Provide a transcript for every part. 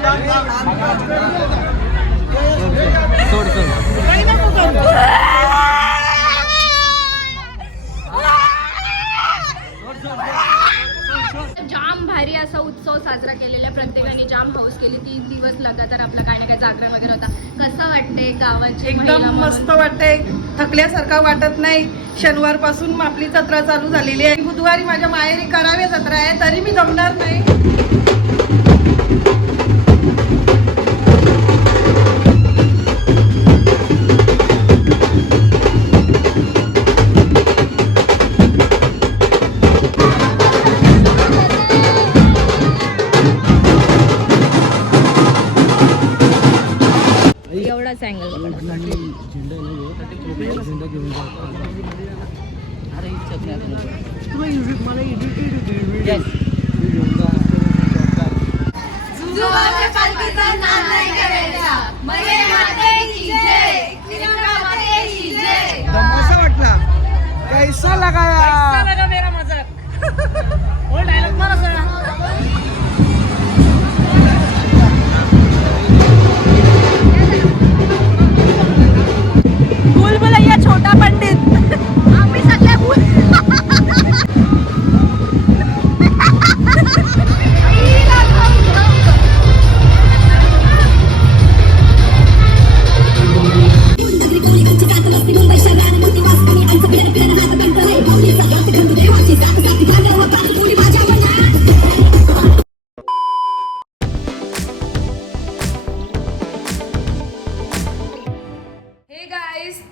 जाम भारी असा उत्सव साजरा केलेला, प्रत्येकाने जाम हाऊस केली. 3 दिवस लगातार आपला काय ना काय जागरण वगैरे होता. कसं वाटतंय गावाची? एकदम मस्त वाटतंय, थकल्यासारखं वाटत नाही. शनिवार पासून आपली जत्रा चालू झालेली आहे. बुधवारी माझ्या माहेरी करावे जत्रा आहे, तरी मी जमणार नाही. एवढाच अँगल वाटला कैसा लगा मेरा मजाक. डायलॉग मारा सर. बुलबुलैया छोटा पंडित आम्ही सगळ्या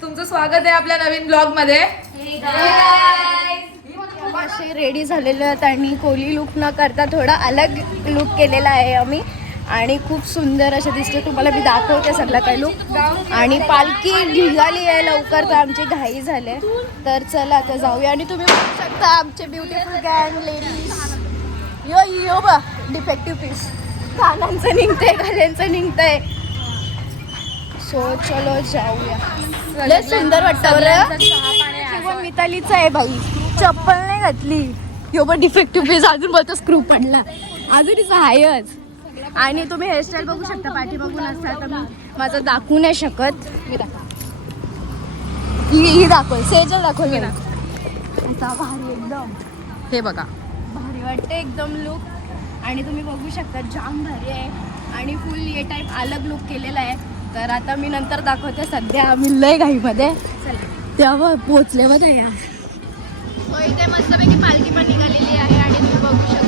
तुमचं स्वागत आहे आपल्या नवीन ब्लॉग मध्ये. असे रेडी झालेले आहेत आणि कोली लुक न करता थोडा अलग लुक केलेला आहे आम्ही आणि खूप सुंदर असे दिसते. तुम्हाला मी दाखवते सगळं काही लुक. आणि पालखी निघाली आहे लवकर, तर आमची घाई झाले. तर चला आता जाऊया. आणि तुम्ही बघू शकता आमचे ब्युटिफुल गँग लेडीज. यो यो बा डिफेक्टिव्ह पीस, कानांचं निघतंय, गल्यांचं निघतंय. सो चलो जाऊया. लय सुंदर वाटतं. मितालीचं आहे भाई, चप्पल नाही घातली. यो पण डिफेक्टिव्ह पीस, अजून बोलतो स्क्रू पडला, अजूनच आहेच. आणि तुम्ही हेअरस्टाईल बघू शकता, पाठी बघून असता तर मी माझं दाखवू नाही शकत. ही दाखव, सेजल दाखव मी आता. भारी एकदम, हे बघा भारी वाटते एकदम लुक. आणि तुम्ही बघू शकता जाम भारी आहे. आणि फुल ये टाईप अलग लुक केलेला आहे. तर आता मी नंतर दाखवते. सध्या आम्ही लय घाईमध्ये तेव्हा पोचले बघा या. सो इथे मस्तपैकी पालखी पण निघालेली आहे आणि तुम्ही बघू शकता.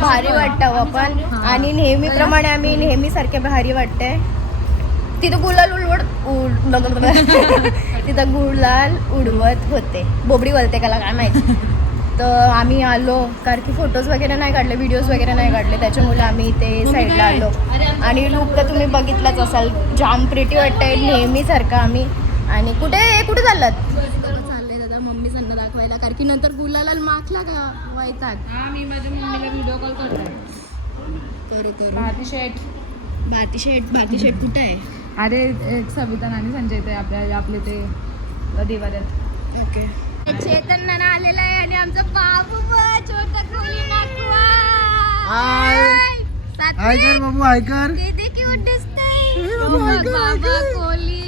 भारी वाटतं पण. आणि नेहमीप्रमाणे आम्ही नेहमीसारखे भारी वाटते. तिथं गुलाल तिथं गुलाल उडवत होते. बोबडी बोलते का काय माहिती. तर आम्ही आलो कारण की फोटोज वगैरे नाही काढले, व्हिडिओज वगैरे नाही काढले, त्याच्यामुळे आम्ही ते साईडला आलो. आणि लुक तर तुम्ही बघितलाच असाल, जाम प्रिटी वाटतंय नेहमीसारखं आम्ही. आणि कुठे चाललात? चाललंय दादा मम्मी सांना दाखवायला, कारण की नंतर गुलाला माखला का वैताग. मी माझ्या मम्मीला व्हिडिओ कॉल करते. भारती शेठ कुठे आहे? अरे एक सविता आणि संजय ते आपले ते दिवाळ्यात. ओके. चेतन नाना आलेला आहे आणि आमचा बाबू छोटा खोली नाकवा. हाय कर बाबू हाय कर. किती क्यूट दिसतंय बाबा कोली.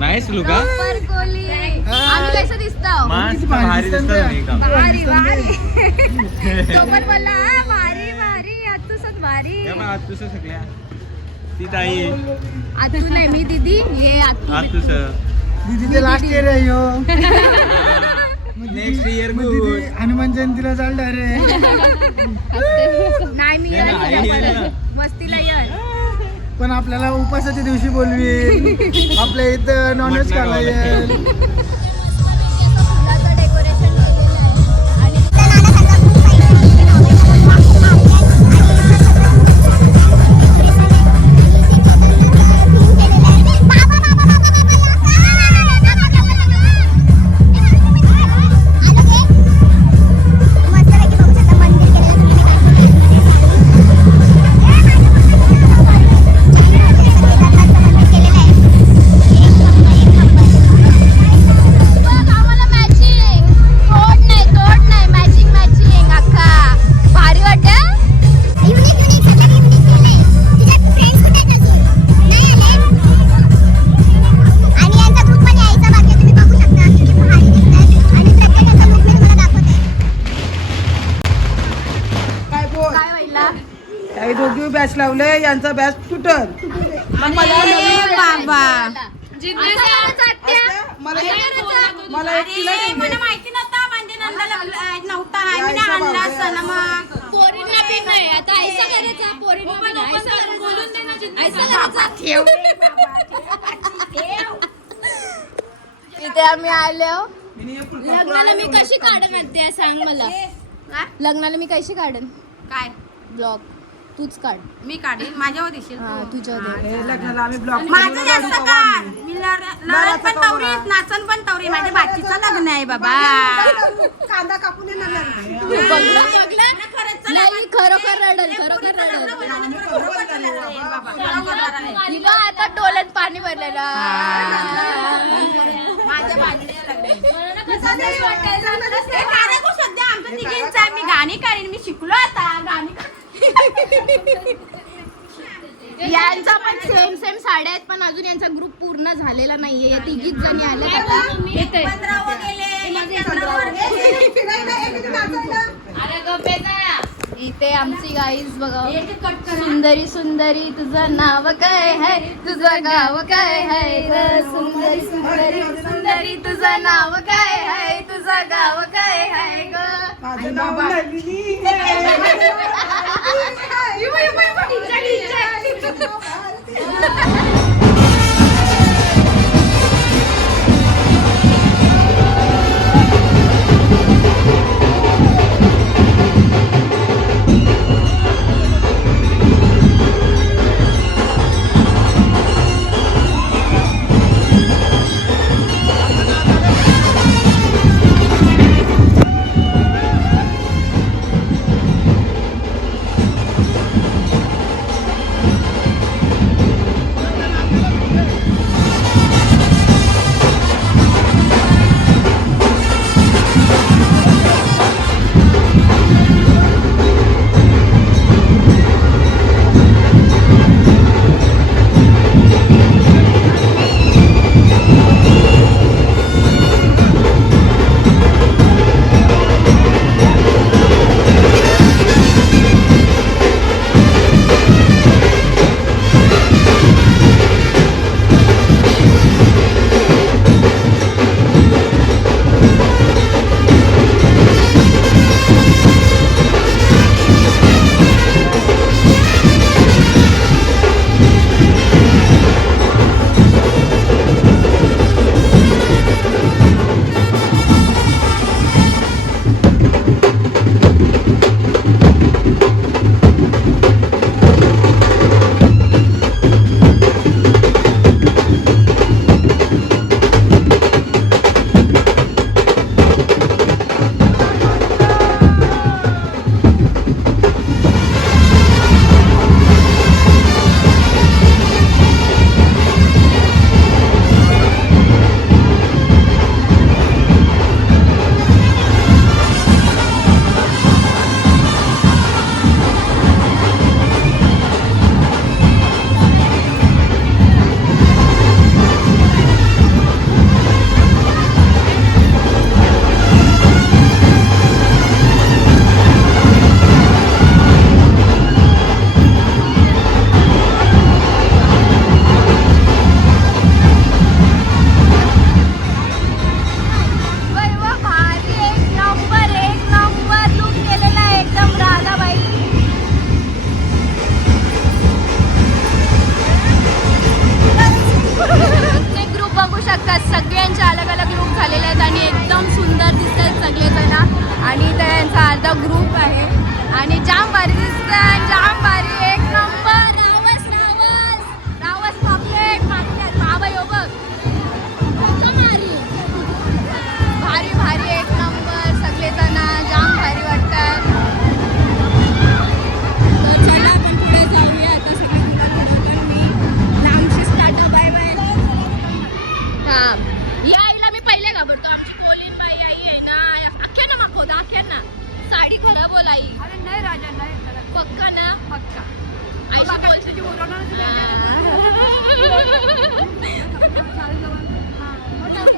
नाहीस लुका पर कोली. आम्ही कसं दिसतो मस्त भारी दिसतं तुम्ही का भारी भारी. तो पण बोलला "हा, भारी भारी आतूसच भारी. या मग आज तुझं सगळ्या ती ताई आतू नाही मी दीदी ये आतू. आज तुझं दीदीचे लास्ट इयर आहे ह्यो. नेक्स्ट इयर मग गुड दीदी हनुमान जयंतीला चाल डायरेक्ट. नाही मी नाही ना, आई येईल ना. मस्तीला येईल. पण आपल्याला उपासाच्या दिवशी बोलवी. आपल्या इथं नॉनव्हेज खायला येईल. फुलाचं डेकोरेशन केलेलं आहे आणि आम्हाला मॅचिंग तोड नाही मॅचिंग अख्खा भारी वाटतं. काय बोल काय व्हायला काही दोघी बॅच लावले यांचा बॅच तुटल. मग मला नवीन- बाबा मला एकटीला नाही घे. माहिती नव्हता म्हणजे नव्हता यायचा आणला भाऊ असं ना मग पोरींना बी नाही आता ऐसा करायचा पोरींना बी नाही ऐसा करायचा. इथे आम्ही आलो. लग्नाला मी कशी काढन म्हणते सांग मला. लग्नाला मी कशी काढन काय ब्लॉग तूच काढ. मी काढीन माझ्यावर दिसेल हा तुझ्या हे लग्नाला आम्ही ब्लॉक माझं जास्त काढ मी लढत पण तवरीत नाचन पण तवरी माझ्या बाकीचं लग्न आहे बाबा कांदा कापून येणार नाही खरोखर रडल खरोखर रडल. तिला आता डोळ्यात पाणी भरलेलं. माझ्या सध्या आमच्या तिघींचं आहे. मी गाणी काढीन मी शिकलो आता गाणी यांचा पण सेम साड्या आहेत पण अजून यांचा ग्रुप पूर्ण झालेला नाहीये. या तिघीच जणी आल्या आता. इथे आमची गाईज बघा. सुंदरी सुंदरी तुझं नाव काय है तुझं गाव काय है ग. सुंदरी सुंदरी सुंदरी तुझं नाव काय है तुझं गाव काय है ग. माझं नाव नलिनी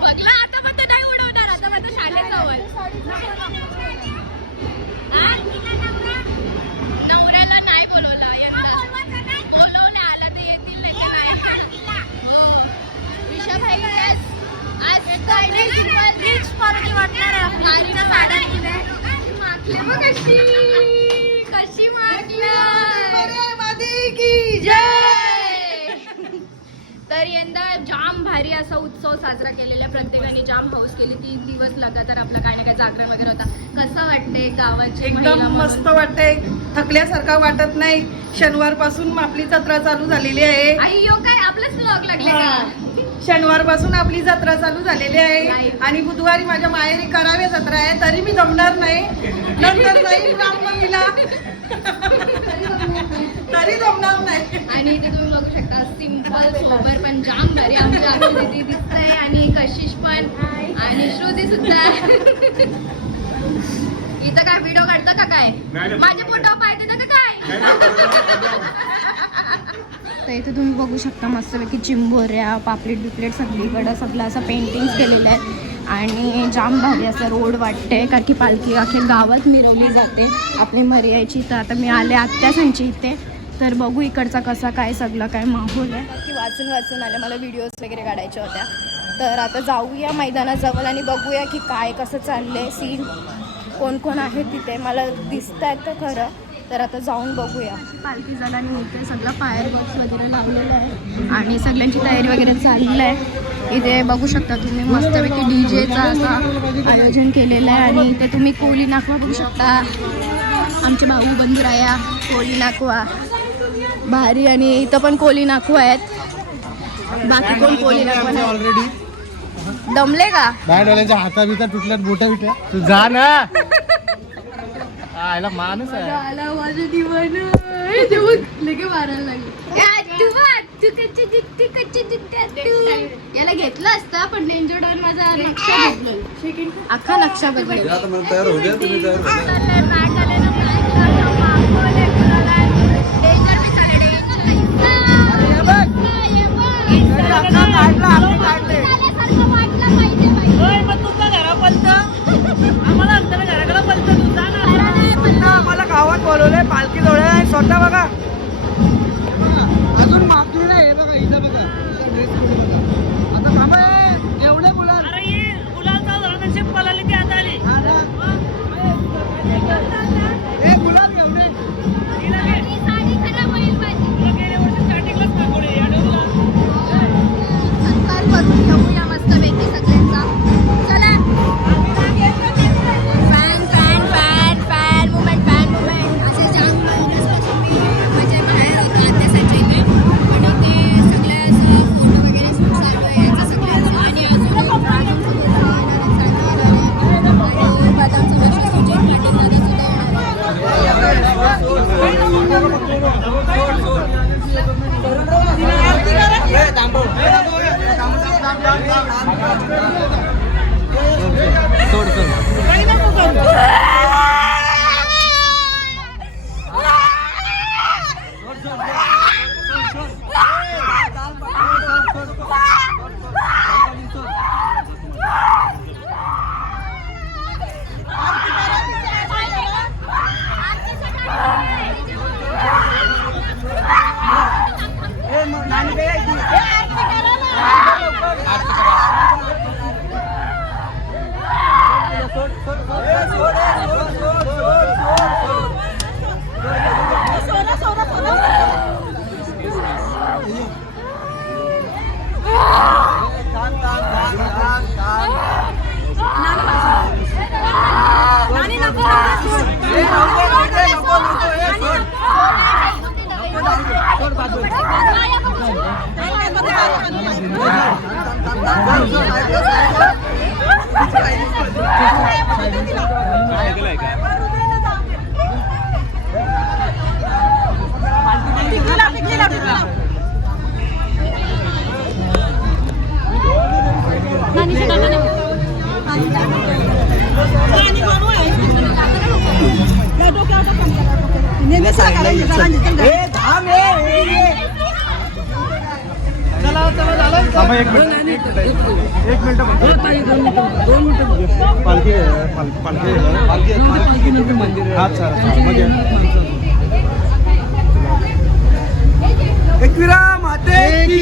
बघला आता पण तर नाही उडवणार, आता पण शाळेत जावं. नवऱ्याला नाही बोलवलं, बोलवलं आला तर येतील नाही. हो ऋषभ भाई आज काय नाही रिच पार्टी वाटणार आहे आपल्या साड्या मागल्या मग कशी कशी मागल्या. तर यंदा जाम भारी असा उत्सव साजरा केलेला, प्रत्येकाने जाम हाऊस केली. 3 दिवस लगातार आपला काय ना काय जागरण वगैरे होता. कसं वाटतंय गावाची एकदम महिला मस्त म्हणून? वाटतंय, थकल्यासारखं वाटत नाही. शनिवार पासून आपली जत्रा चालू झालेली आहे. अय्यो काय आपलंच ब्लॉग लागले का? शनिवार पासून आपली जत्रा चालू झालेली आहे Right. आणि बुधवारी माझ्या माहेरी करावे जत्रा आहे, तरी मी जमणार नाही. नंतर जाईल रामनवमीला, तरी जमणार नाही. आणि इथे तुम्ही बघू शकता सिंपल सोबर पण जाम भारी आमच्या आकृती दिसतंय. आणि कशिश पण आणि श्रुती सुद्धा. इथं काय व्हिडिओ काढतं का काय? माझ्या फोटो पाहिजे ना का काय? तर इथे तुम्ही बघू शकता मस्तपैकी चिंबोऱ्या, पापलेट बिपलेट सगळीकडं सगळं असं पेंटिंग्स केलेलं आहे. आणि जाम भारी असं रोड वाटते, कारण की पालखी अख्या गावात मिरवली जाते आपली मर्याची. तर आता मी आले आत्यासांची इथे, तर बघू इकडचा कसा काय सगळं काय माहोल आहे. की वाचून आले, मला व्हिडिओज वगैरे काढायच्या होत्या. तर आता जाऊया मैदानाजवळ आणि बघूया की काय कसं चाललं आहे सीन, कोण कोण आहे तिथे. मला दिसत आहेत तर खरं, तर आता जाऊन बघूया. पालखी झाला आणि इथे सगळं फायर बॉक्स वगैरे लावलेलं आहे आणि सगळ्यांची तयारी वगैरे चाललेलं आहे. इथे बघू शकता तुम्ही मस्तपैकी डीजेचा असं आयोजन केलेलं आहे. आणि इथे तुम्ही कोली नाकवा बघू शकता, आमचे भाऊ बंधुराया कोली नाकवा भारी. आणि इथं पण कोली नाकवा आहेत, बाकी कोण कोली नाकवा नाही. ऑलरेडी दमले का? बँडवाल्यांच्या हाता बिता तुटल्यात, बोटा बिटल्या. तू जा ना, आयला माणूस आहे. याला घेतलं असतं पण डेंजर डॉन माझा नक्षा बदलल, अख्खा नक्षा बदलल. आम्हाला गावात बोलवलंय पालखी जवळ स्वतः बघा. अजून मागणी नाही, हे बघा इथं बघा. आता थांबा, एवढे मुलं हे गुलाल एवढे. सत्कार करून घेऊया मस्तपैकी सगळ्यांचा. चला fan fan fan fan movement असे जाम माझ्या बाहेर होतं आत्यासाच्या इथे. आणि ते सगळ्या असं फोटो वगैरे शूट चालू आहे याचं सगळ्यांचं. आणि अजून बदामचं लक्ष सुचेत पाटील दादा सुद्धा डोक्यावर चला चला झालं थांबा एक मिनिट पालखी अच्छा म्हणजे एकविरा माते की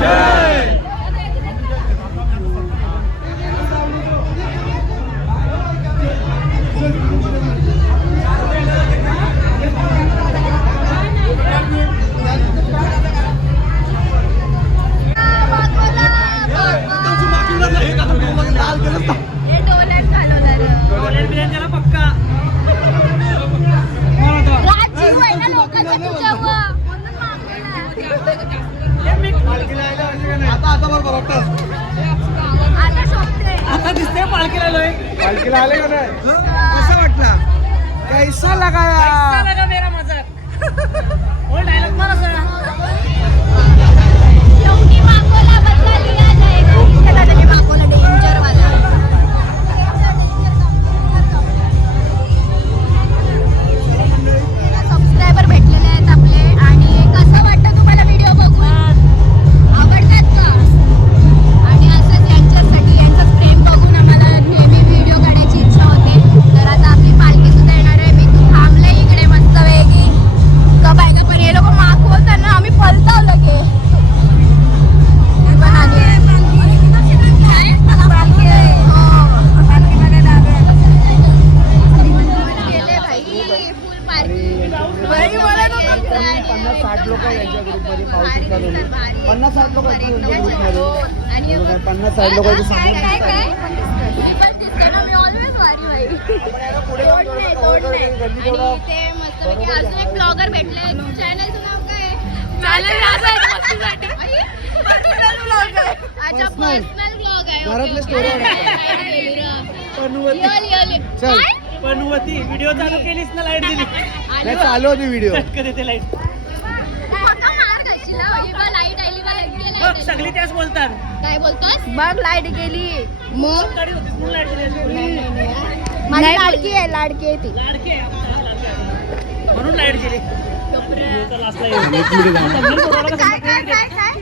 जय. हे डोल्यात घालवणार राजीव आहे ना लोकांच्या तुझ्यावर म्हणून मागवला. आता बरोबर आता शोधते. पालखीला आले का नाही कसं वाटला कैसा लगाया शेवटी मागवला बदला लिया जाएगा. त्याला त्याने मागवला डेंजर वाला. सबस्क्रायबर भेटलेले आहेत आपले. आणि कसं वाटतं तुम्हाला व्हिडिओ बघून? आवडतात का? आणि असंच यांच्यासाठी यांचं प्रेम बघून आम्हाला नेहमी व्हिडिओ काढायची इच्छा होते. तर आता आपली पालखी सुद्धा येणार आहे. मी थांबले इकडे मस्त वेगळी का बायका, पण हे लोक मागवताना आम्ही पलताव लगे. पण आली आहे. पालखी आहे. पालखी बघायला गेले भाई. फुल पार्टी. भाई मला नको. 50-60 लोक यांच्या ग्रुपमध्ये पाहू शकता तुम्ही 50-60 लोक आहेत यांच्या ग्रुपमध्ये आणि 50-60 लोक काय काय काय मी पण दिसते ना. मी ऑलवेज वारी भाई. तोड नाही, तोड नाही. आणि ते मस्त अजून एक ब्लॉगर भेटले. चॅनलचं नाव काय आहे? चॅनल नाव आहे मस्तीसाठी. पर्सनल ब्लॉग आहे. अच्छा, पर्सनल ब्लॉग आहे. घरातले story चल पनवती व्हिडिओ चालू केलीस ना लाईट दिली नाही चालू होती व्हिडिओ देते लाईट लाईट आली बा, लगेच light आली. सगळी त्याच बोलतात काय बोलतोस? बघ लाईट गेली. मग गाडी होतीस म्हणून लाईट दिली माझी लाडकी आहे, लाडकी आहे ती. लाडकी आहे म्हणून लाईट गेली व्हिडिओचा लास्टला येऊ. काय काय काय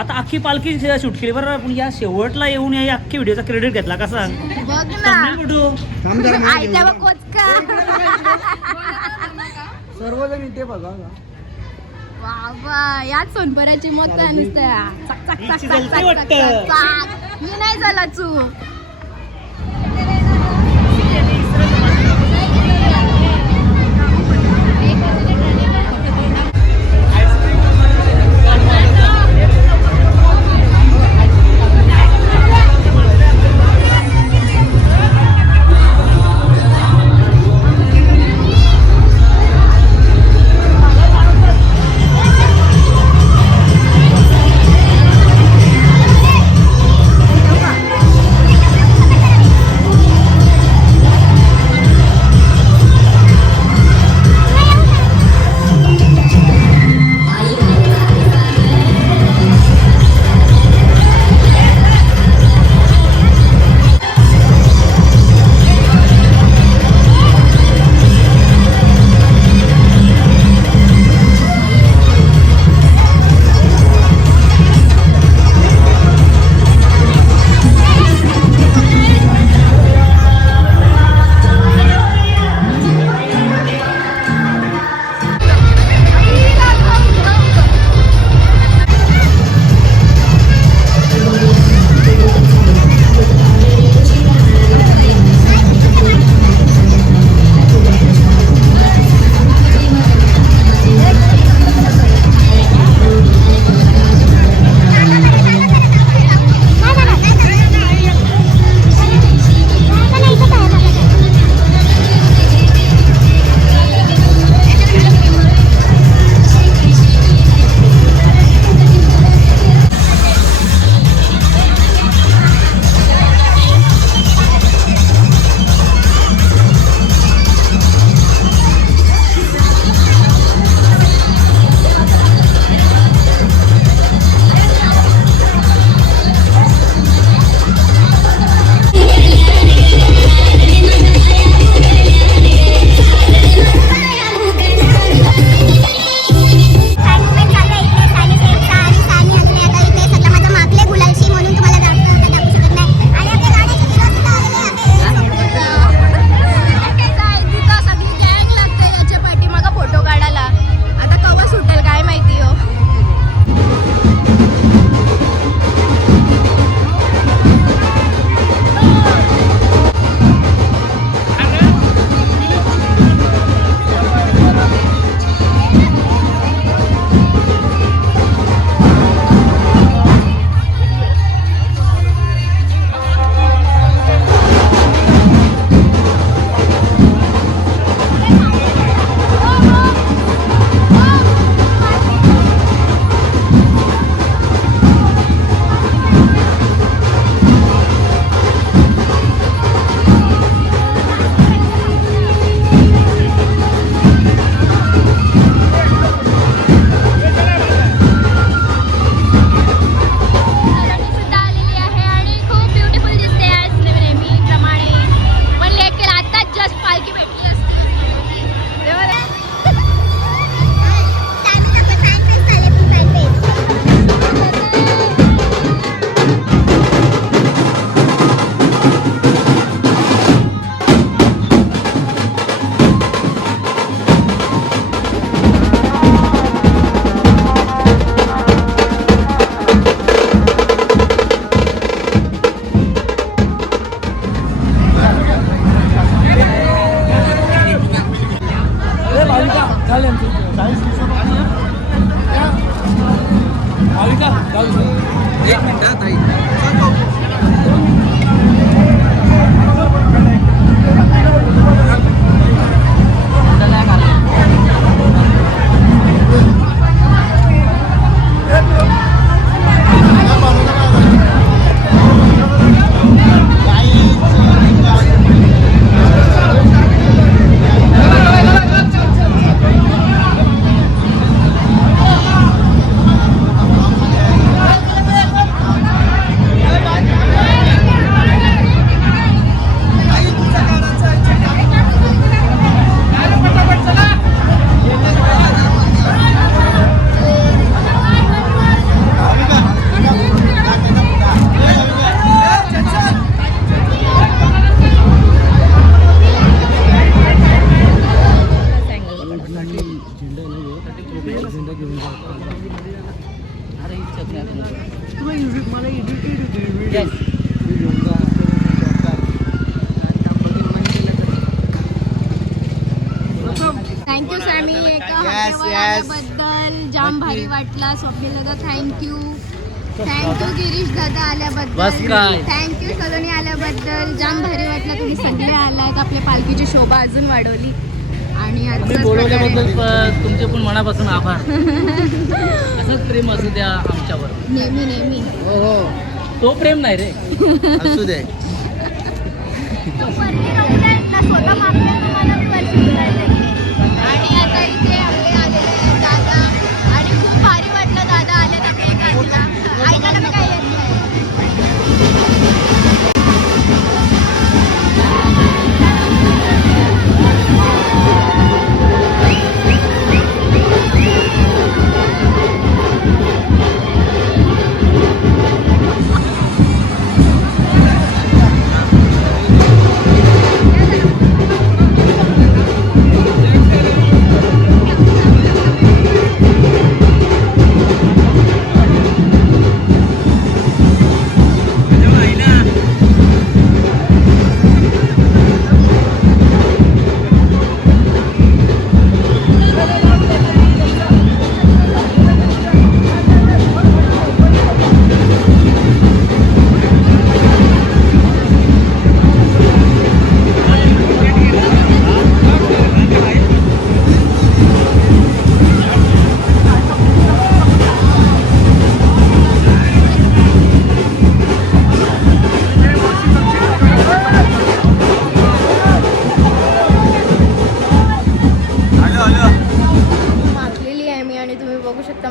आता अख्खी पालखी शूट केली बरं पण या शेवटला येऊन या अख्खी व्हिडिओचा क्रेडिट घेतला कसा बघ ना. कुठं आईच्या बघ कोचका. सर्वजण इथे बघा बाबा याच सोनपऱ्याची मत नुसतं चक चक चक हिची चक जलती चक वाटतं. चक चक. मी नाही झाला चू. थँक्यू सॅमी एका हॉटेलवर आल्याबद्दल जाम भारी वाटला. स्वप्नील दादा थँक्यू. थँक्यू गिरीश दादा आल्याबद्दल. थँक्यू सलोनी आल्याबद्दल. जाम भारी वाटलं तुम्ही सगळे आलात. आपल्या पालखीची शोभा अजून वाढवली आणि बोलवल्याबद्दल तुमचे पण मनापासून आभार. असंच प्रेम असू द्या आमच्यावर नेहमी नेहमी. तो प्रेम नाही रे. असू दे. स्वतः मागण्या तुम्हाला मी वरती उतरले. आणि आता इथे आपले आलेले आहेत दादा आणि खूप भारी वाटलं दादा आले आपल्या इकडला. ऐकायला मी काय येत नाही.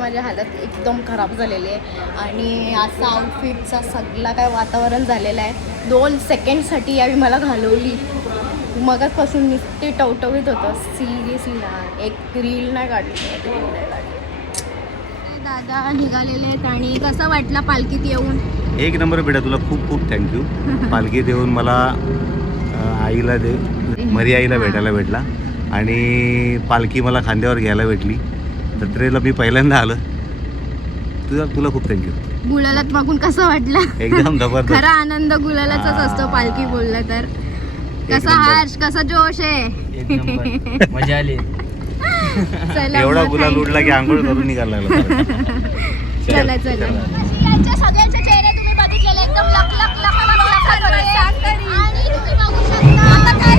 माझी हालत एकदम खराब झालेली आहे आणि असा आउटफिटचा सगळा काय वातावरण झालेलं आहे. 2 सेकंडसाठी यावी मला घालवली. मगाचपासून नुसते टवटवीत होतं. सिरियसली ना एक रील नाही काढली. दादा निघालेले आहेत आणि कसा वाटला पालखीत येऊन? एक नंबर बेटा, तुला खूप खूप थँक्यू. पालखीत येऊन मला आईला मरी आईला भेटायला भेटला आणि पालखी मला खांद्यावर घ्यायला भेटली. जत्रेला मी पहिल्यांदा आलं. तुला खूप थँक्यू. गुलालात मागून कसं वाटलं? एकदम जबरदस्त. खरा आनंद गुलालाचाच असतो पालखी बोलला तर. कसा हर्ष, कसा जोश आहे. मजा आली. चला एवढा मग, गुलाल thank उडला की you. आंघोळ करून निघायला लागला. चला चला. यांच्या सगळ्यांचे चेहरे तुम्ही बघितलेले एकदम लख लख लख आणि तुम्ही बघू शकता आता काय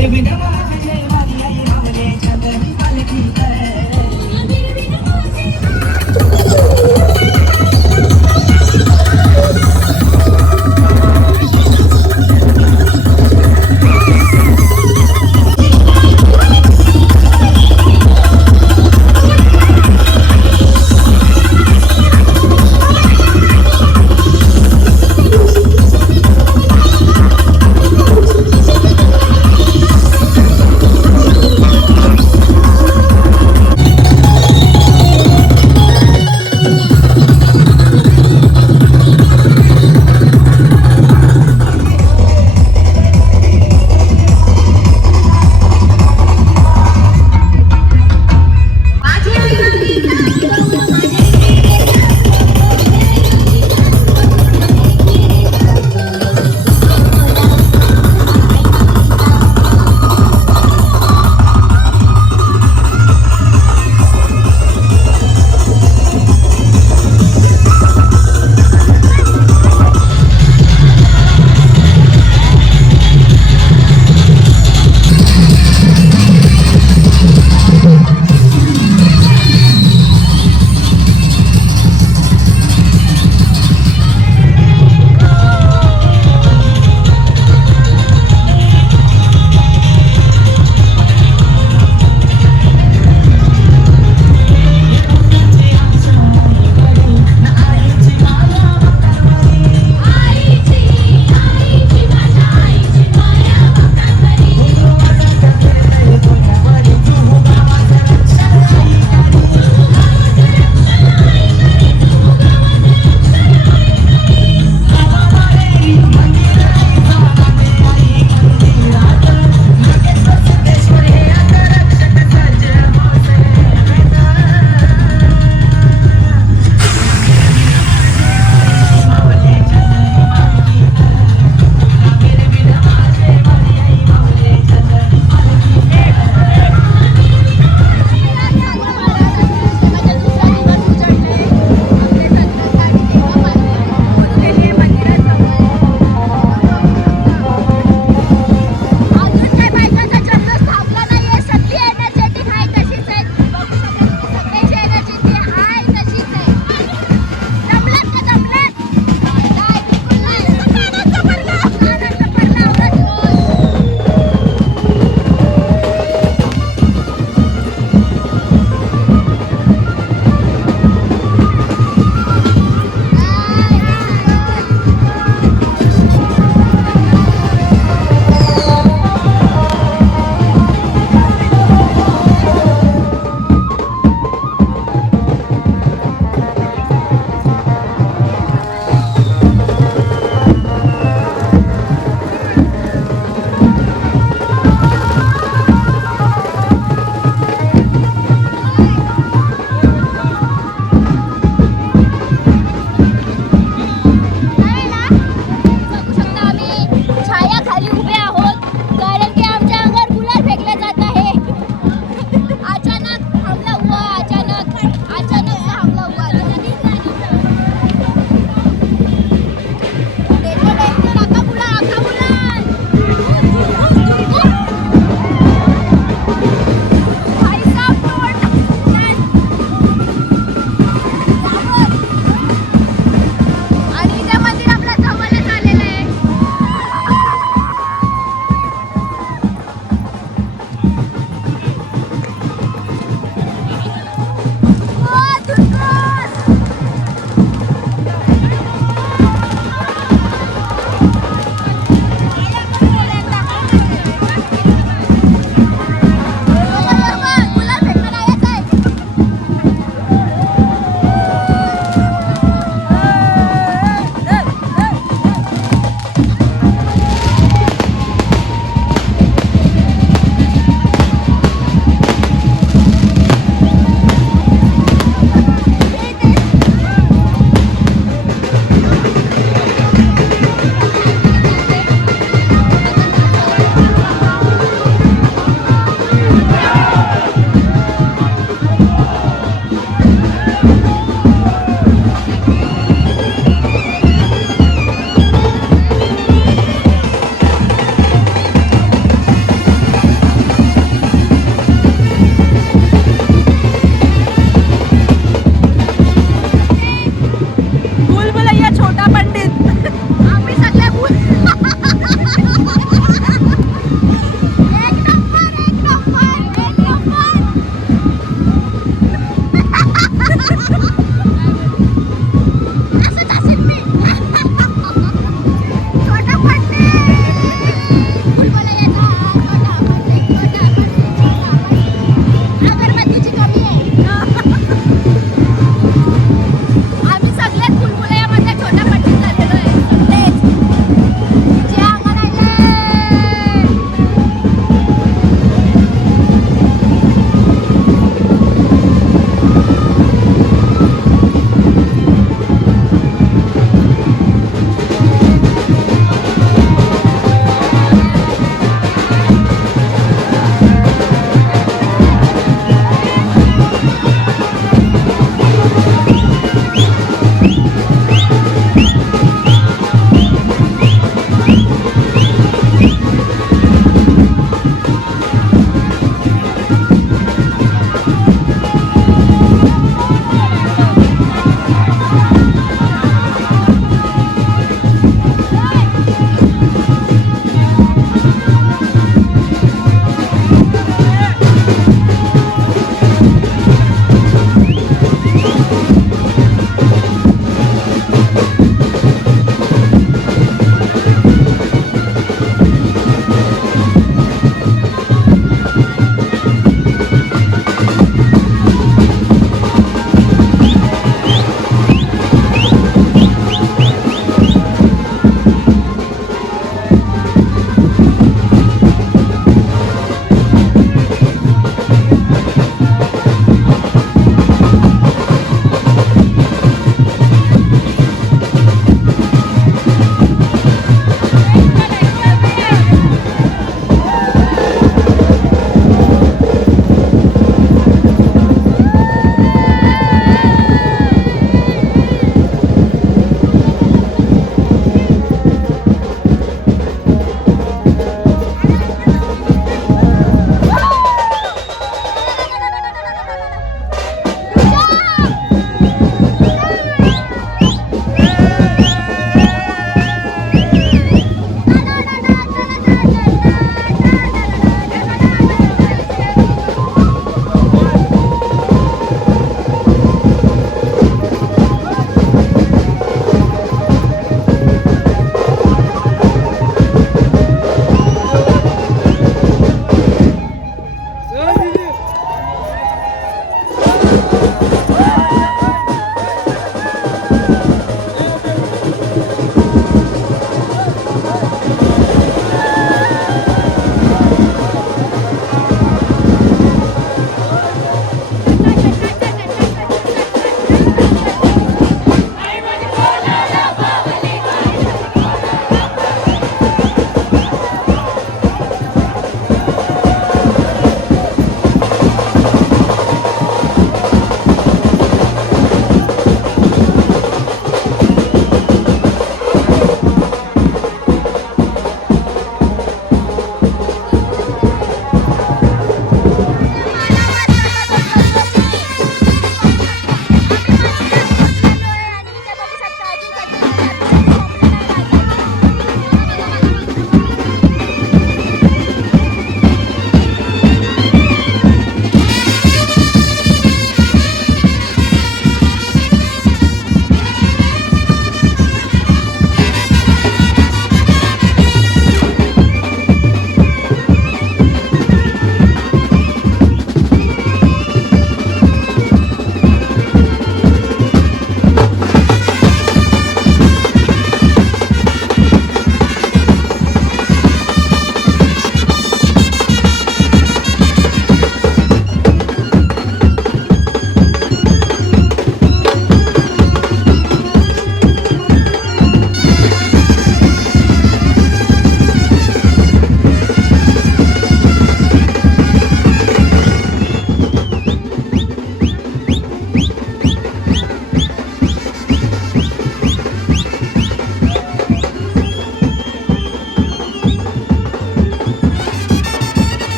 रे बेटा